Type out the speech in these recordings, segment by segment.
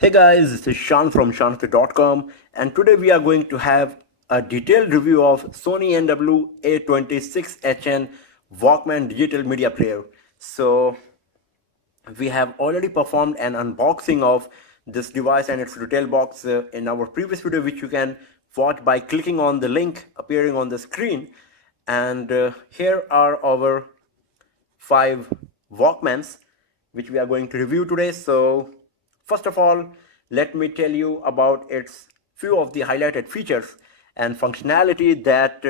Hey guys, this is Shan from shanthi.com, and today we are going to have a detailed review of Sony NW-A26HN Walkman digital media player. So we have already performed an unboxing of this device and its retail box in our previous video, which you can watch by clicking on the link appearing on the screen. And here are our 5 Walkmans which we are going to review today. So first of all, let me tell you about its few of the highlighted features and functionality that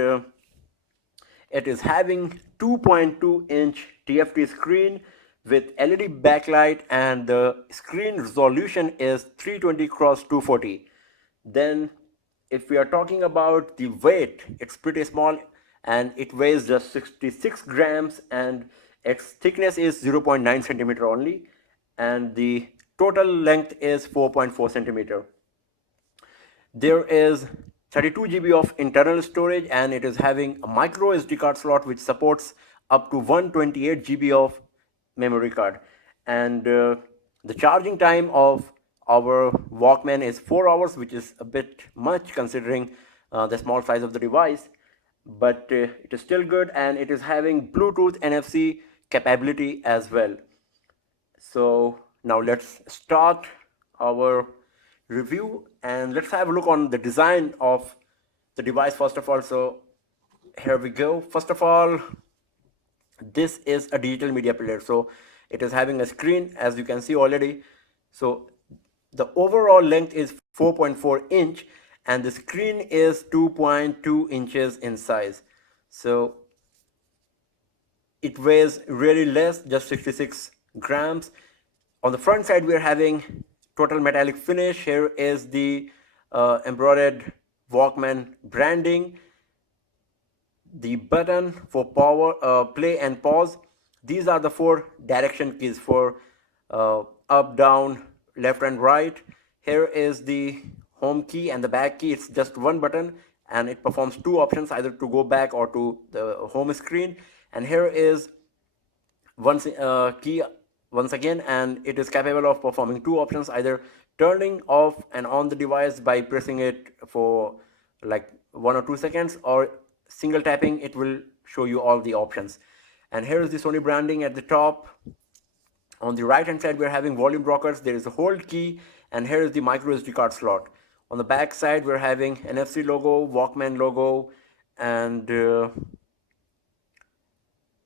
it is having 2.2-inch TFT screen with LED backlight, and the screen resolution is 320 x 240. Then if we are talking about the weight, it's pretty small and it weighs just 66 grams, and its thickness is 0.9 centimeter only, and the total length is 4.4 centimeter. There is 32 GB of internal storage, and it is having a micro SD card slot which supports up to 128 GB of memory card. And the charging time of our Walkman is 4 hours, which is a bit much considering the small size of the device, but it is still good, and it is having Bluetooth NFC capability as well. So now let's start our review and let's have a look on the design of the device first of all. So here we go. First of all, this is a digital media player, so it is having a screen, as you can see already. So the overall length is 4.4 inch and the screen is 2.2 inches in size. So it weighs really less, just 66 grams. On the front side, we are having total metallic finish. Here is the embroidered Walkman branding, the button for power, play and pause. These are the 4 direction keys for up, down, left and right. Here is the home key and the back key. It's just one button and it performs 2 options, either to go back or to the home screen. And here is one key once again, and it is capable of performing 2 options, either turning off and on the device by pressing it for like 1 or 2 seconds, or single tapping it will show you all the options. And here is the Sony branding at the top. On the right hand side, we're having volume rockers. There is a hold key, and here is the micro SD card slot. On the back side, we're having NFC logo, Walkman logo, and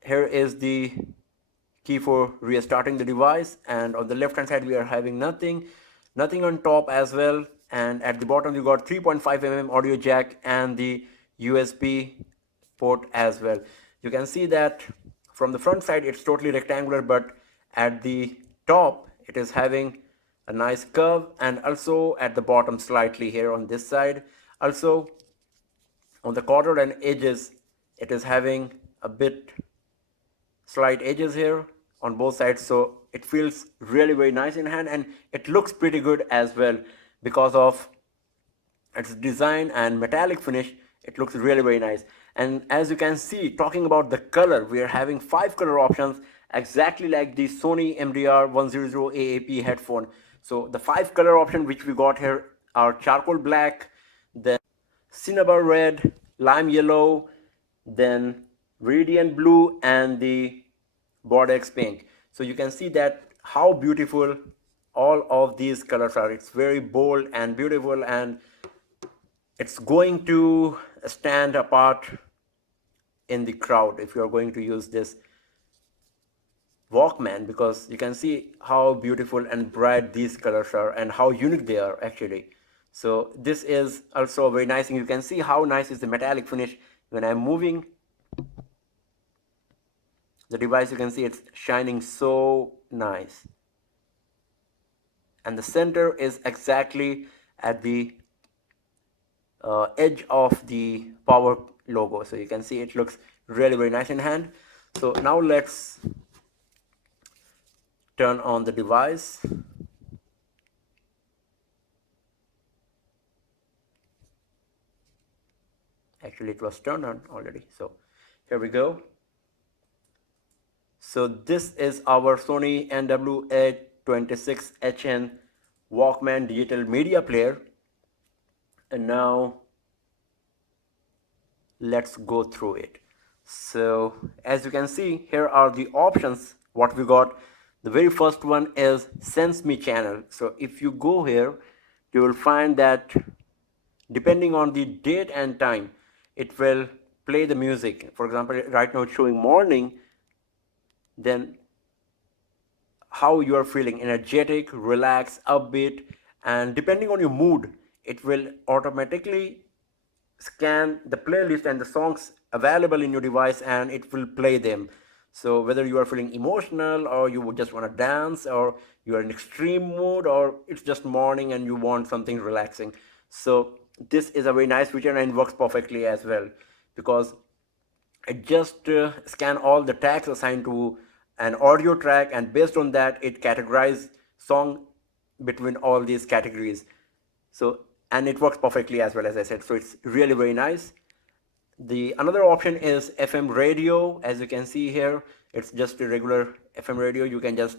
here is the key for restarting the device. And on the left hand side, we are having nothing on top as well. And at the bottom, you got 3.5mm audio jack and the USB port as well. You can see that from the front side it's totally rectangular, but at the top it is having a nice curve, and also at the bottom slightly here on this side. Also on the corner and edges, it is having a bit slight edges here on both sides, so it feels really very nice in hand, and it looks pretty good as well because of its design and metallic finish. It looks really very nice. And as you can see, talking about the color, we are having 5 color options, exactly like the Sony MDR100 AAP headphone. So the 5 color option which we got here are charcoal black, then cinnabar red, lime yellow, then radiant blue, and the Bordeaux pink. So you can see that how beautiful all of these colors are. It's very bold and beautiful, and it's going to stand apart in the crowd if you're going to use this Walkman, because you can see how beautiful and bright these colors are and how unique they are actually. So this is also a very nice thing. You can see how nice is the metallic finish. When I'm moving the device, you can see it's shining so nice, and the center is exactly at the edge of the power logo. So you can see it looks really very nice in hand. So now let's turn on the device. Actually it was turned on already, so here we go. So this is our Sony NW-A26HN Walkman digital media player. And now let's go through it. So as you can see, here are the options what we got. The very first one is Sense Me channel. So if you go here, you will find that depending on the date and time, it will play the music. For example, right now it's showing morning, then how you are feeling, energetic, relaxed, upbeat, and depending on your mood, it will automatically scan the playlist and the songs available in your device, and it will play them. So whether you are feeling emotional, or you would just want to dance, or you are in extreme mood, or it's just morning and you want something relaxing, so this is a very nice feature and works perfectly as well, because it just scan all the tags assigned to an audio track, and based on that it categorize song between all these categories. So, and it works perfectly as well, as I said, so it's really very nice. The another option is FM radio. As you can see here, it's just a regular FM radio. You can just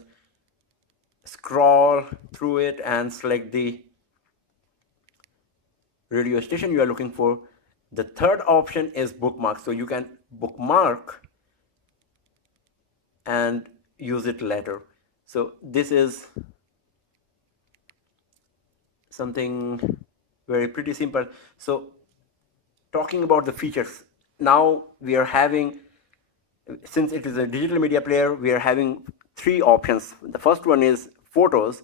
scroll through it and select the radio station you are looking for. The third option is bookmark, so you can bookmark and use it later. So this is something very pretty simple. So talking about the features, now we are having, since it is a digital media player, we are having three options. The first one is photos,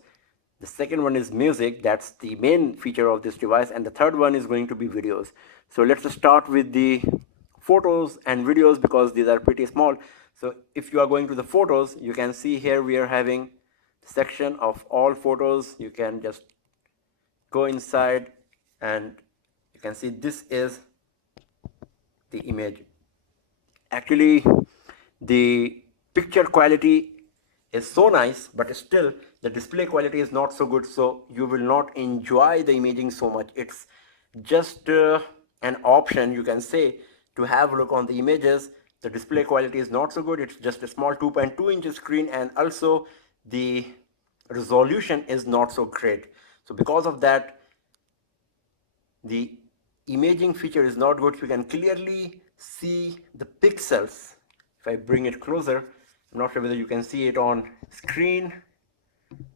the second one is music, that's the main feature of this device, and the third one is going to be videos. So let's start with the photos and videos, because these are pretty small. So if you are going to the photos, you can see here we are having the section of all photos. You can just go inside and you can see this is the image. Actually, the picture quality is so nice, but still the display quality is not so good, so you will not enjoy the imaging so much. It's just an option, you can say, to have a look on the images. The display quality is not so good. It's just a small 2.2 inch screen, and also the resolution is not so great. So because of that, the imaging feature is not good. You can clearly see the pixels. If I bring it closer, I'm not sure whether you can see it on screen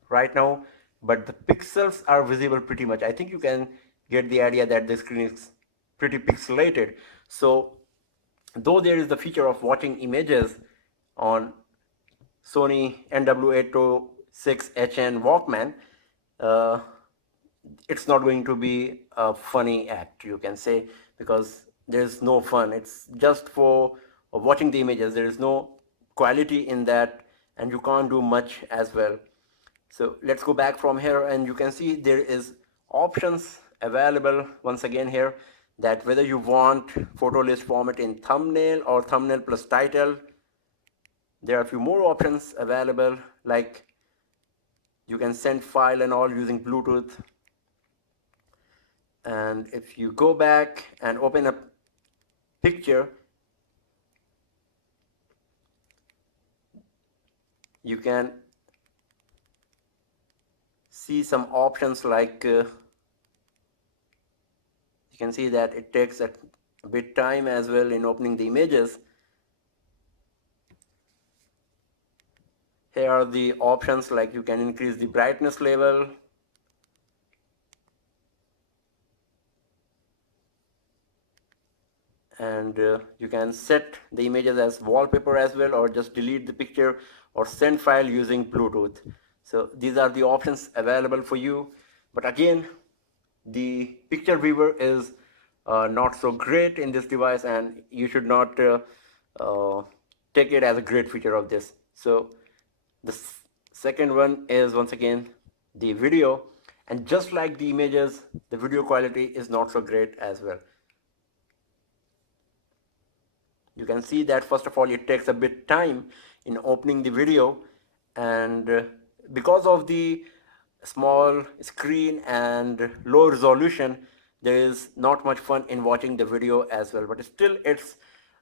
right now, but the pixels are visible pretty much. I think you can get the idea that the screen is pretty pixelated. So though there is the feature of watching images on Sony NW-A26HN Walkman, uh, it's not going to be a funny act, you can say, because there's no fun. It's just for watching the images. There is no quality in that, and you can't do much as well. So let's go back from here, and you can see there is options available once again here, that whether you want photo list format in thumbnail or thumbnail plus title. There are a few more options available, like you can send file and all using Bluetooth. And if you go back and open a picture, you can see some options, like you can see that it takes a bit time as well in opening the images. Here are the options, like you can increase the brightness level, and you can set the images as wallpaper as well, or just delete the picture, or send file using Bluetooth. So these are the options available for you. But again, the picture viewer is not so great in this device, and you should not uh, take it as a great feature of this. So the second one is once again the video, and just like the images, the video quality is not so great as well. You can see that first of all it takes a bit time in opening the video, and because of the small screen and low resolution, there is not much fun in watching the video as well. But still it's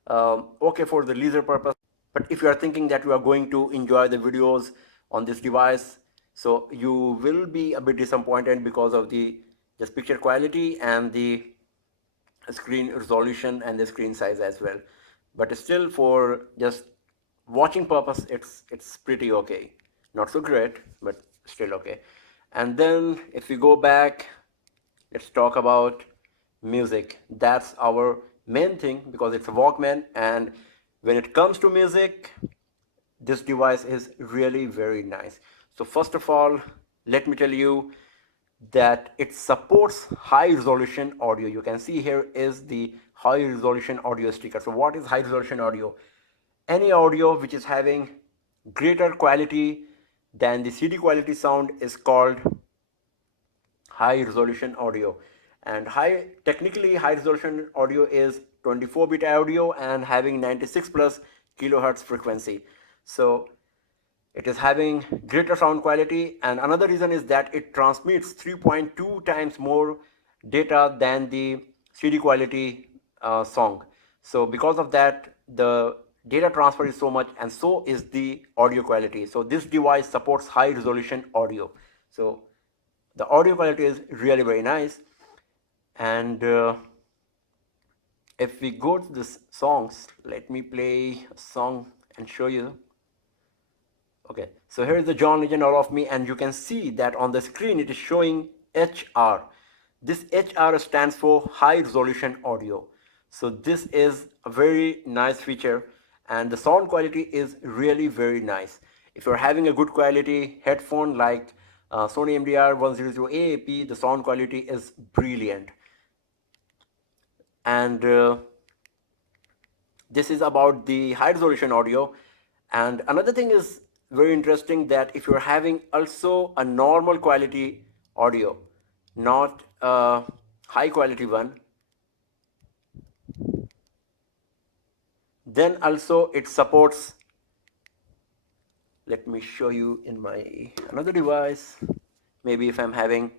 okay for the leisure purpose. But if you are thinking that you are going to enjoy the videos on this device, So you will be a bit disappointed because of the just picture quality and the screen resolution and the screen size as well. But still, for just watching purpose, it's pretty okay. Not so great, but still okay. And then if we go back, let's talk about music. That's our main thing because it's a Walkman, and when it comes to music, this device is really very nice. So first of all, let me tell you that it supports high resolution audio. You can see here is the high resolution audio sticker. So what is high resolution audio? Any audio which is having greater quality than the CD quality sound is called high resolution audio. And technically high resolution audio is 24-bit audio and having 96 plus kilohertz frequency. So it is having greater sound quality, and another reason is that it transmits 3.2 times more data than the CD quality song. So because of that, the data transfer is so much, and so is the audio quality. So this device supports high resolution audio. So the audio quality is really very nice. And if we go to the songs, let me play a song and show you. Okay, so here is the John Legend All of Me, and you can see that on the screen it is showing HR. This HR stands for high resolution audio. So this is a very nice feature, and the sound quality is really very nice. If you're having a good quality headphone like Sony MDR-100AAP, the sound quality is brilliant. And this is about the high resolution audio. And another thing is very interesting, that if you're having also a normal quality audio, not a high quality one, then also it supports, let me show you in my another device, maybe if I'm having,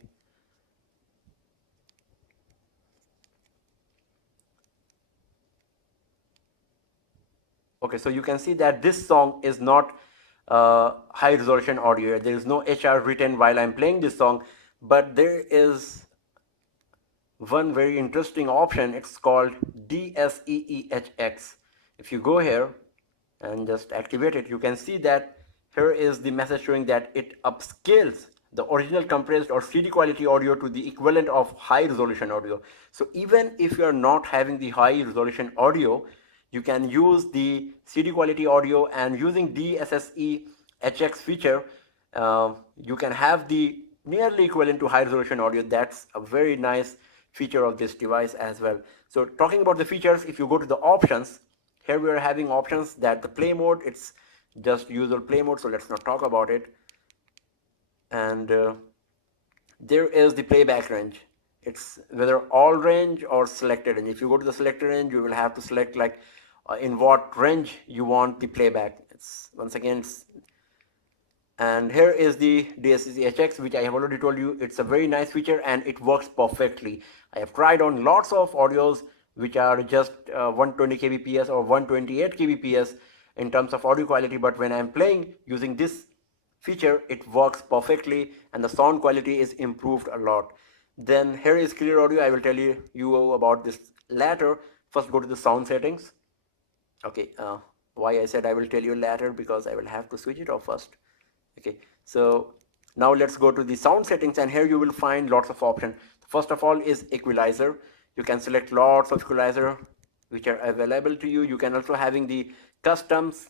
okay, so you can see that this song is not high resolution audio. There is no HR written while I'm playing this song, but there is one very interesting option. It's called DSEEHX. If you go here and just activate it, you can see that here is the message showing that it upscales the original compressed or CD quality audio to the equivalent of high resolution audio. So even if you are not having the high resolution audio, you can use the CD quality audio, and using DSSE HX feature, you can have the nearly equivalent to high resolution audio. That's a very nice feature of this device as well. So talking about the features, if you go to the options, here we are having options that the play mode, it's just usual play mode, so let's not talk about it. And there is the playback range. It's whether all range or selected range. If you go to the selected range, you will have to select like in what range you want the playback. It's once again and here is the DSCHX, which I have already told you, it's a very nice feature and it works perfectly. I have tried on lots of audios which are just 120 kbps or 128 kbps in terms of audio quality, but when I'm playing using this feature, it works perfectly and the sound quality is improved a lot. Then here is clear audio. I will tell you about this later. First go to the sound settings. Okay, why I said I will tell you later, because I will have to switch it off first. Okay, so now let's go to the sound settings, and here you will find lots of options. First of all is equalizer. You can select lots of equalizer which are available to you. You can also having the customs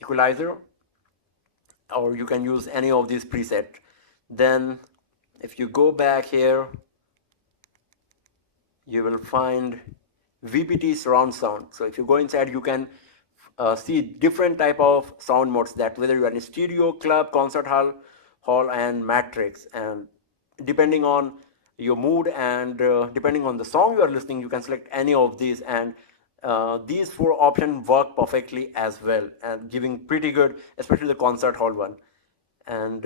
equalizer, or you can use any of these preset. Then if you go back here, you will find VPT surround sound. So if you go inside, you can see different type of sound modes, that whether you are in stereo, club, concert hall and matrix, and depending on your mood and depending on the song you are listening, you can select any of these, and these four options work perfectly as well and giving pretty good, especially the concert hall one. And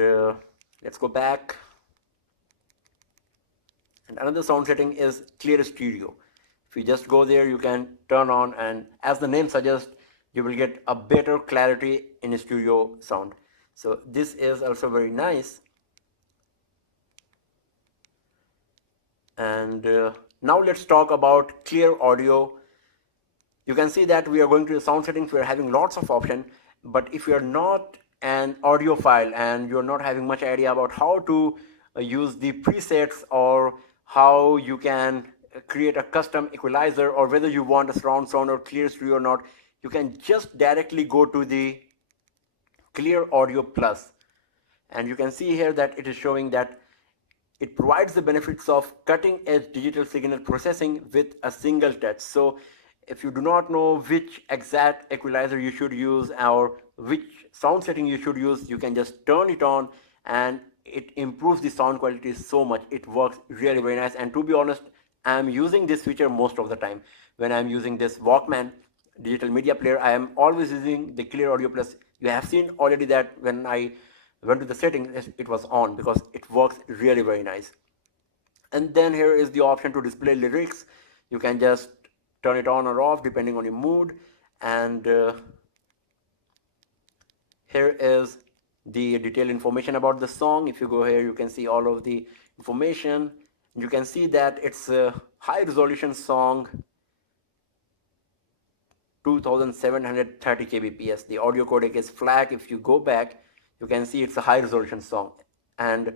let's go back. And another sound setting is clear stereo. If you just go there, you can turn on, and as the name suggests, you will get a better clarity in stereo sound. So this is also very nice. And now let's talk about clear audio. You can see that we are going to the sound settings, we are having lots of options, but if you're not an audiophile and you're not having much idea about how to use the presets, or how you can create a custom equalizer, or whether you want a surround sound or clear stereo or not, you can just directly go to the clear audio plus, and you can see here that it is showing that it provides the benefits of cutting edge digital signal processing with a single touch. So if you do not know which exact equalizer you should use or which sound setting you should use, you can just turn it on and it improves the sound quality so much. It works really very nice, and to be honest, I'm using this feature most of the time. When I'm using this Walkman digital media player, I am always using the clear audio plus. You have seen already that when I went to the settings, it was on because it works really very nice. And then here is the option to display lyrics. You can just turn it on or off depending on your mood. And here is the detailed information about the song. If you go here, you can see all of the information. You can see that it's a high resolution song, 2730 kbps. The audio codec is FLAC. If you go back, you can see it's a high resolution song, and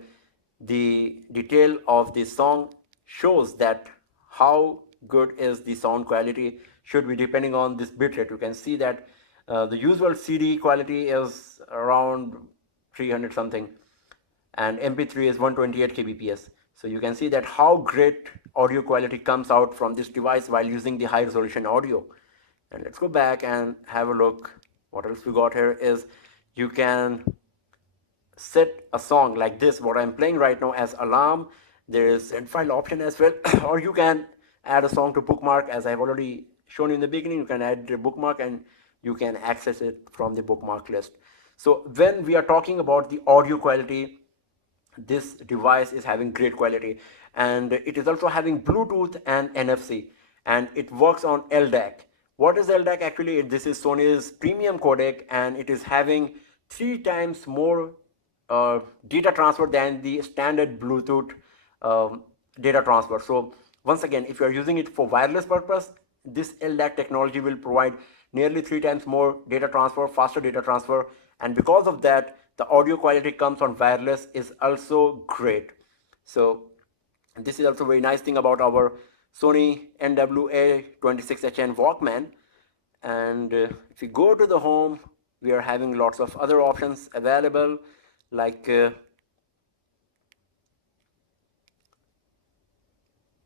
the detail of the song shows that how good is the sound quality should be depending on this bitrate. You can see that the usual CD quality is around 300 something, and MP3 is 128 kbps. So you can see that how great audio quality comes out from this device while using the high resolution audio. And let's go back and have a look. What else we got here is you can set a song like this, what I'm playing right now, as alarm. There is send file option as well, or you can add a song to bookmark. As I've already shown you in the beginning, you can add a bookmark and you can access it from the bookmark list. So when we are talking about the audio quality, this device is having great quality, and it is also having Bluetooth and NFC, and it works on LDAC. What is LDAC actually? This is Sony's premium codec, and it is having 3 times more data transfer than the standard Bluetooth data transfer. So once again, if you are using it for wireless purpose, this LDAC technology will provide nearly 3 times more data transfer, faster data transfer, and because of that, the audio quality comes on wireless is also great. So this is also a very nice thing about our Sony NW-A26HN Walkman. And if you go to the home, we are having lots of other options available, like here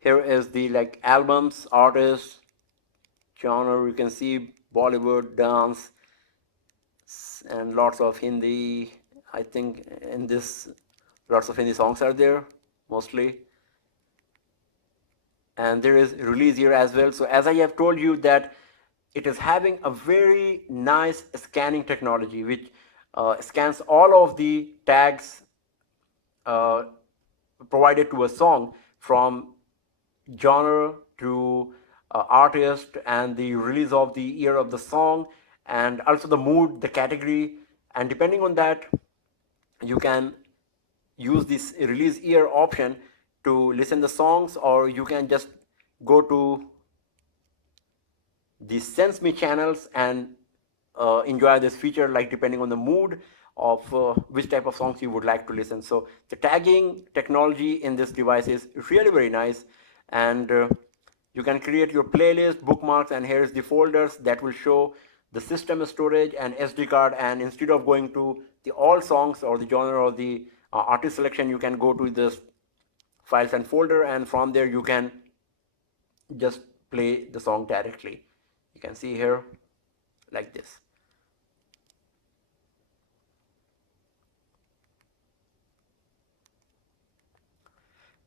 is the like albums, artists, genre. You can see Bollywood, dance, and lots of Hindi. I think in this lots of Hindi songs are there mostly, and there is release year as well. So as I have told you that it is having a very nice scanning technology which scans all of the tags uh, provided to a song, from genre to artist and the release of the year of the song, and also the mood, the category, and depending on that, you can use this release year option to listen the songs, or you can just go to the sense me channels and enjoy this feature, like depending on the mood of which type of songs you would like to listen. So the tagging technology in this device is really very nice, and you can create your playlist, bookmarks, and here is the folders that will show the system storage and SD card. And instead of going to the all songs or the genre or the artist selection, you can go to this files and folder, and from there you can just play the song directly. You can see here like this.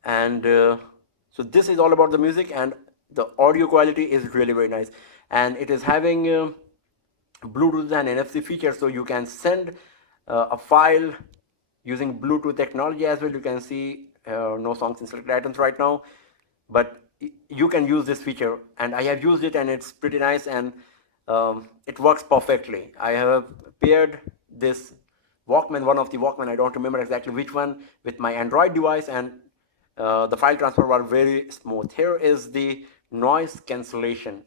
And so this is all about the music, and the audio quality is really very nice, and it is having Bluetooth and NFC features, so you can send a file using Bluetooth technology as well. You can see no songs in selected items right now, but you can use this feature, and I have used it and it's pretty nice, and it works perfectly. I have paired this Walkman, one of the Walkman, I don't remember exactly which one, with my Android device, and the file transfer was very smooth. Here is the noise cancellation.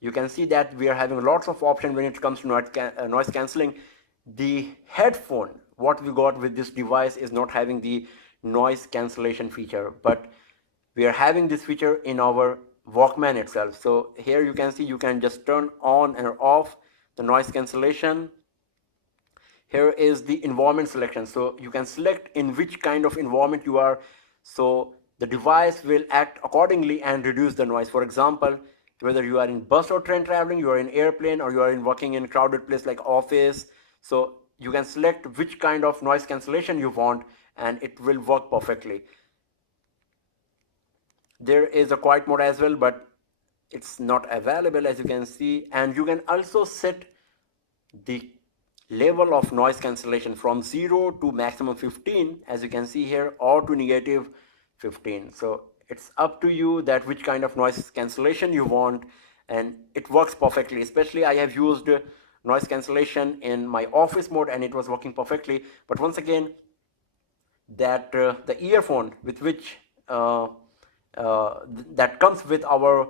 You can see that we are having lots of options when it comes to noise cancelling. The headphone, what we got with this device, is not having the noise cancellation feature, but we are having this feature in our Walkman itself. So here you can see you can just turn on and off the noise cancellation. Here is the environment selection, so you can select in which kind of environment you are, so the device will act accordingly and reduce the noise. For example, whether you are in bus or train traveling, you are in airplane, or you are in working in crowded place like office, so you can select which kind of noise cancellation you want and it will work perfectly. There is a quiet mode as well, but it's not available, as you can see. And you can also set the level of noise cancellation from 0 to maximum 15, as you can see here, or to negative 15. So it's up to you that which kind of noise cancellation you want, and it works perfectly. Especially I have used noise cancellation in my office mode and it was working perfectly. But once again, that the earphone with which that comes with our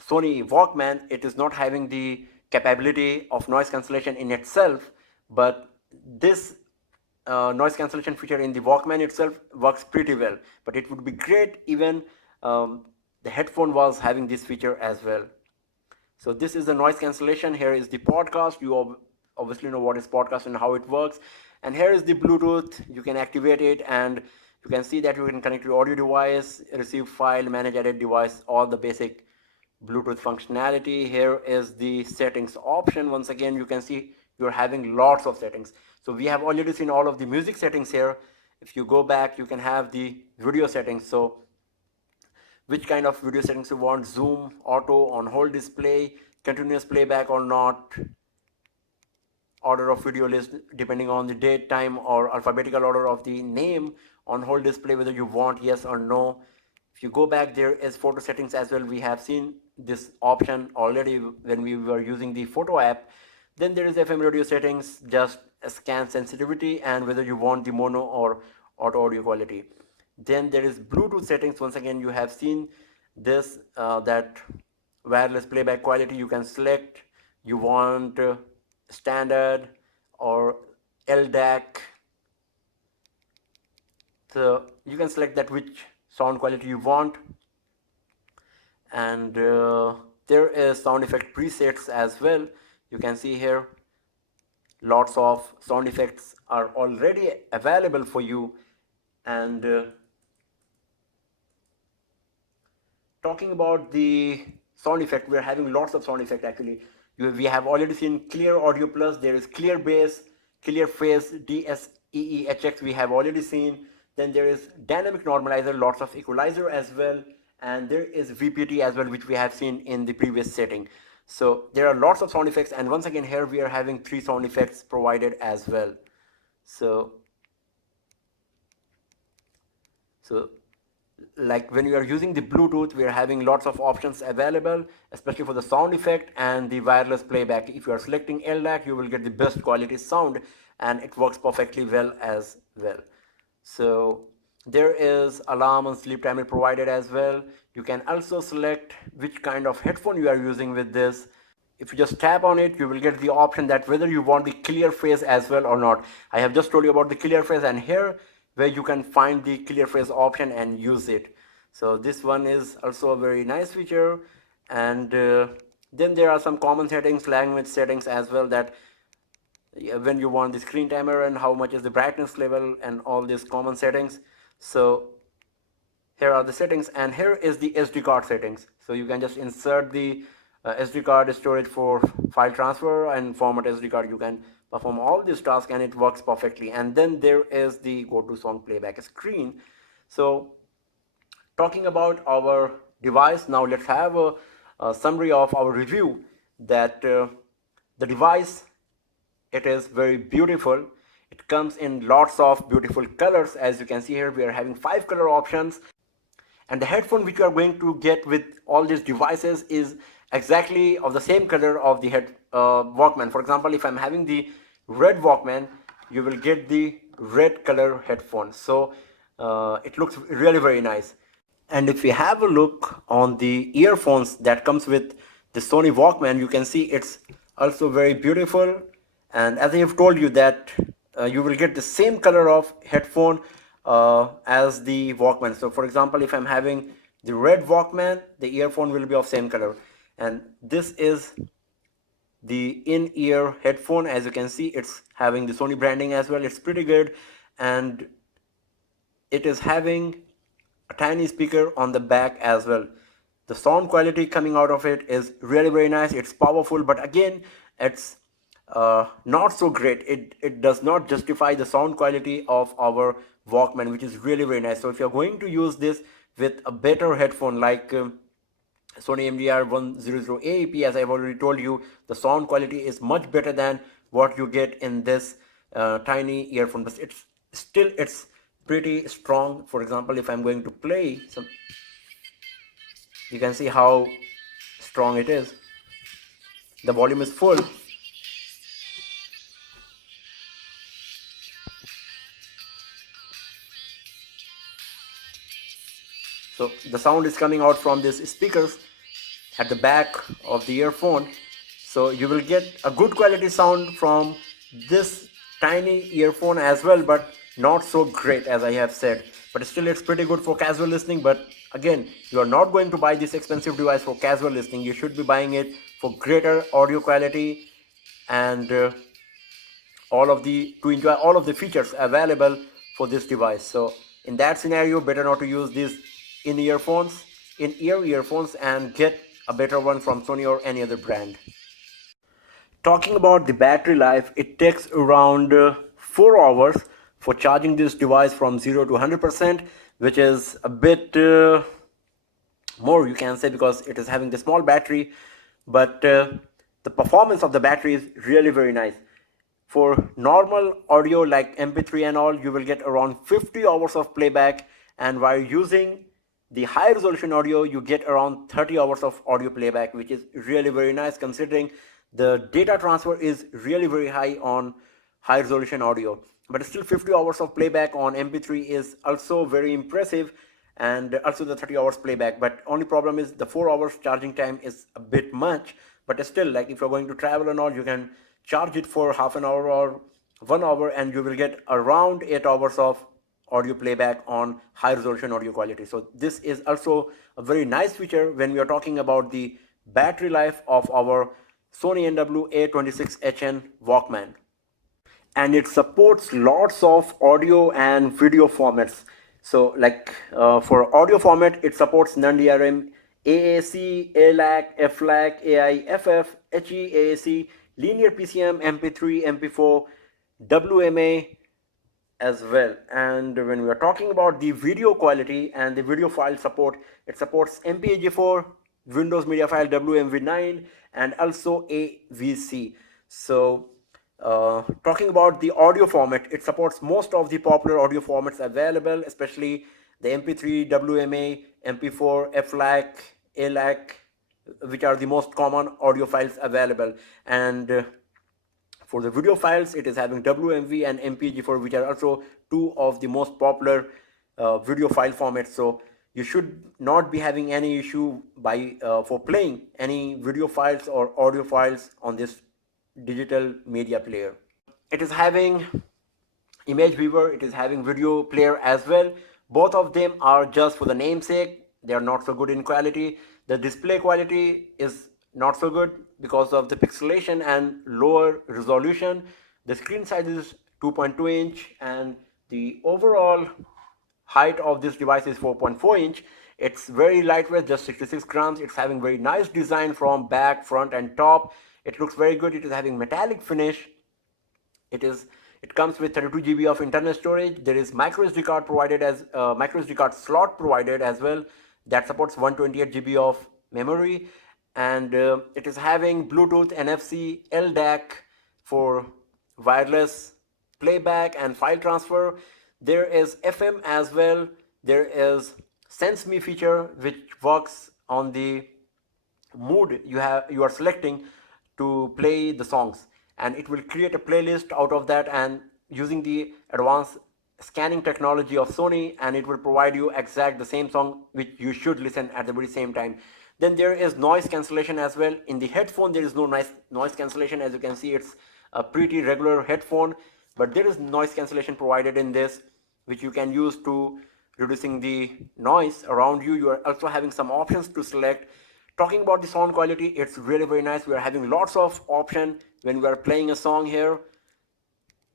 Sony Walkman, it is not having the capability of noise cancellation in itself, but this noise cancellation feature in the Walkman itself works pretty well. But it would be great even the headphone was having this feature as well. So this is the noise cancellation. Here is the podcast. You obviously know what is podcast and how it works. And here is the Bluetooth. You can activate it and you can see that you can connect your audio device, receive file, manage edit device, all the basic Bluetooth functionality. Here is the settings option. Once again, you can see you're having lots of settings. So we have already seen all of the music settings here. If you go back, you can have the video settings. So which kind of video settings you want: zoom, auto, on hold display, continuous playback or not, order of video list depending on the date, time, or alphabetical order of the name, on hold display whether you want yes or no. If you go back, there is photo settings as well. We have seen this option already when we were using the photo app. Then there is FM radio settings, just scan sensitivity and whether you want the mono or auto audio quality. Then there is Bluetooth settings. Once again, you have seen this, that wireless playback quality. You can select you want standard or LDAC. So you can select that which sound quality you want. And there is sound effect presets as well. You can see here lots of sound effects are already available for you. And talking about the sound effect, we are having lots of sound effect actually. We have already seen clear audio plus, there is clear bass, clear phase, DSEEHX we have already seen. Then there is dynamic normalizer, lots of equalizer as well, and there is VPT as well, which we have seen in the previous setting. So there are lots of sound effects, and once again here we are having 3 sound effects provided as well. So like when you are using the Bluetooth, we are having lots of options available, especially for the sound effect and the wireless playback. If you are selecting LDAC, you will get the best quality sound, and it works perfectly well as well. So there is alarm and sleep timer provided as well. You can also select which kind of headphone you are using with this. If you just tap on it, you will get the option that whether you want the clear phase as well or not. I have just told you about the clear phase, and here where you can find the clear phase option and use it. So this one is also a very nice feature. And then there are some common settings, language settings as well, that when you want the screen timer and how much is the brightness level and all these common settings. So here are the settings, and here is the SD card settings. So you can just insert the SD card storage for file transfer and format SD card. You can perform all these tasks and it works perfectly. And then there is the go to song playback screen. So talking about our device, now let's have a summary of our review. That the device, it is very beautiful. It comes in lots of beautiful colors. As you can see here, we are having 5 color options. And the headphone which you are going to get with all these devices is exactly of the same color of the Walkman. For example, if I'm having the red Walkman, you will get the red color headphone. So it looks really very nice. And if we have a look on the earphones that comes with the Sony Walkman, you can see it's also very beautiful. And as I have told you that you will get the same color of headphone as the Walkman. So for example, if I'm having the red Walkman, the earphone will be of same color. And this is the in-ear headphone. As you can see, it's having the Sony branding as well. It's pretty good, and it is having a tiny speaker on the back as well. The sound quality coming out of it is really very nice. It's powerful, but again, it's not so great. It does not justify the sound quality of our Walkman, which is really very nice. So if you're going to use this with a better headphone like Sony MDR-100AEP, as I've already told you, the sound quality is much better than what you get in this tiny earphone. But it's pretty strong. For example, if I'm going to play some, you can see how strong it is. The volume is full. So the sound is coming out from these speakers at the back of the earphone. So you will get a good quality sound from this tiny earphone as well, but not so great as I have said. But still, it's pretty good for casual listening. But again, you are not going to buy this expensive device for casual listening. You should be buying it for greater audio quality and to enjoy all of the features available for this device. So in that scenario, better not to use these in-ear earphones, and get a better one from Sony or any other brand. Talking about the battery life, it takes around 4 hours for charging this device from 0 to 100%, which is a bit more, you can say, because it is having the small battery, but the performance of the battery is really very nice. For normal audio like MP3 and all, you will get around 50 hours of playback, and while using the high resolution audio, you get around 30 hours of audio playback, which is really very nice considering the data transfer is really very high on high resolution audio. But still, 50 hours of playback on MP3 is also very impressive, and also the 30 hours playback. But only problem is the 4 hours charging time is a bit much. But still, like if you're going to travel and all, you can charge it for half an hour or 1 hour, and you will get around 8 hours of audio playback on high resolution audio quality. So this is also a very nice feature when we are talking about the battery life of our Sony NW-A26HN Walkman. And it supports lots of audio and video formats. So like for audio format, it supports non-DRM, AAC, ALAC, FLAC, AI, FF, HE, AAC, linear PCM, MP3, MP4, WMA as well. And when we are talking about the video quality and the video file support, it supports MPEG-4, Windows Media File WMV9, and also AVC. So talking about the audio format, it supports most of the popular audio formats available, especially the MP3, WMA, MP4, FLAC, ALAC, which are the most common audio files available. And for the video files, it is having WMV and MPEG-4, which are also two of the most popular video file formats. So you should not be having any issue for playing any video files or audio files on this digital media player. It is having image viewer, it is having video player as well. Both of them are just for the namesake. They are not so good in quality. The display quality is not so good because of the pixelation and lower resolution. The screen size is 2.2 inch, and the overall height of this device is 4.4 inch. It's very lightweight, just 66 grams. It's having very nice design from back, front, and top. It looks very good. It is having metallic finish. It comes with 32 GB of internal storage. There is micro SD card provided as micro SD card slot provided as well that supports 128 GB of memory, and it is having Bluetooth, NFC, LDAC for wireless playback and file transfer. There is FM as well. There is Sense Me feature, which works on the mood you are selecting to play the songs. and it will create a playlist out of that, and using the advanced scanning technology of Sony, and it will provide you exact the same song which you should listen at the very same time. Then there is noise cancellation as well. In the headphone there is no noise cancellation. As you can see, it's a pretty regular headphone, but there is noise cancellation provided in this, which you can use to reducing the noise around you. You are also having some options to select. Talking about the sound quality, it's really very nice. We are having lots of option when we are playing a song here.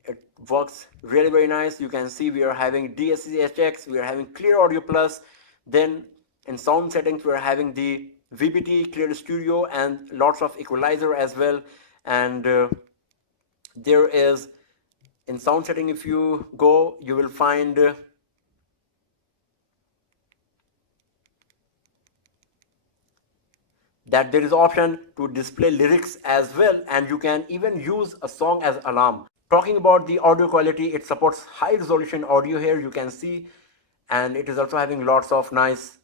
It works really very nice. You can see we are having DSCHX, we are having Clear Audio Plus. Then in sound settings we are having the VBT, Clear Studio, and lots of equalizer as well. And there is in sound setting, if you go, you will find that there is option to display lyrics as well, and you can even use a song as alarm. Talking about the audio quality, it supports high resolution audio here, you can see, and it is also having lots of nice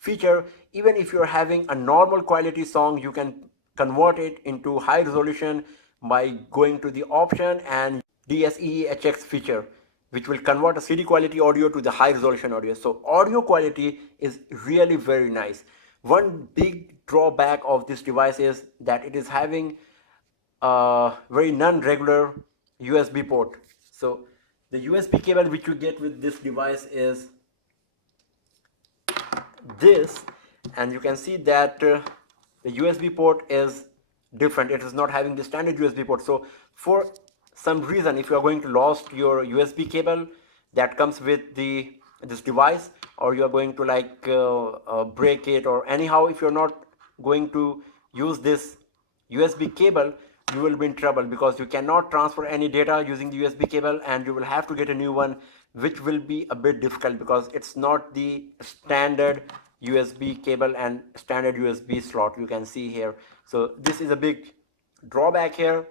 feature. Even if you're having a normal quality song, you can convert it into high resolution by going to the option and DSEHX feature, which will convert a CD quality audio to the high resolution audio. So audio quality is really very nice. One big drawback of this device is that it is having a very non-regular USB port. So the USB cable which you get with this device is this, and you can see that the USB port is different. It is not having the standard USB port. So for some reason, if you are going to lost your USB cable that comes with this device, or you are going to like break it, or anyhow if you're not going to use this USB cable, you will be in trouble, because you cannot transfer any data using the USB cable, and you will have to get a new one, which will be a bit difficult because it's not the standard USB cable and standard USB slot you can see here. So this is a big drawback here.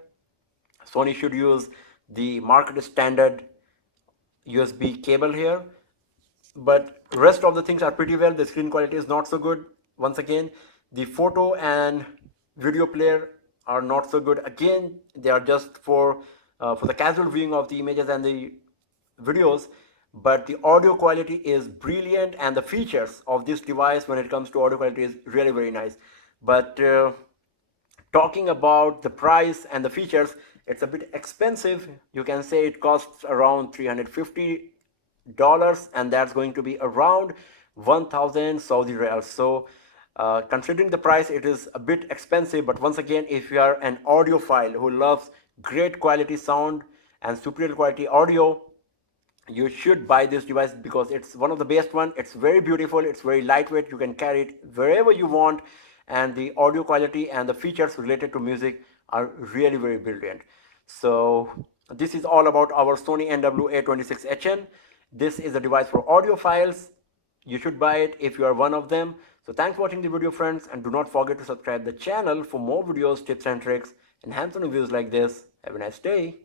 Sony should use the market standard USB cable here, but rest of the things are pretty well. The screen quality is not so good. Once again, the photo and video player are not so good. Again, they are just for the casual viewing of the images and the videos, but the audio quality is brilliant, and the features of this device when it comes to audio quality is really very nice. But talking about the price and the features, it's a bit expensive. You can say it costs around $350, and that's going to be around 1,000 Saudi riyals. So considering the price, it is a bit expensive, but once again, if you are an audiophile who loves great quality sound and superior quality audio, you should buy this device because it's one of the best one. It's very beautiful, it's very lightweight, you can carry it wherever you want, and the audio quality and the features related to music are really very brilliant. So this is all about our Sony NW-A26HN. This is a device for audiophiles. You should buy it if you are one of them. So thanks for watching the video, friends, and do not forget to subscribe the channel for more videos, tips and tricks, and hands-on reviews like this. Have a nice day.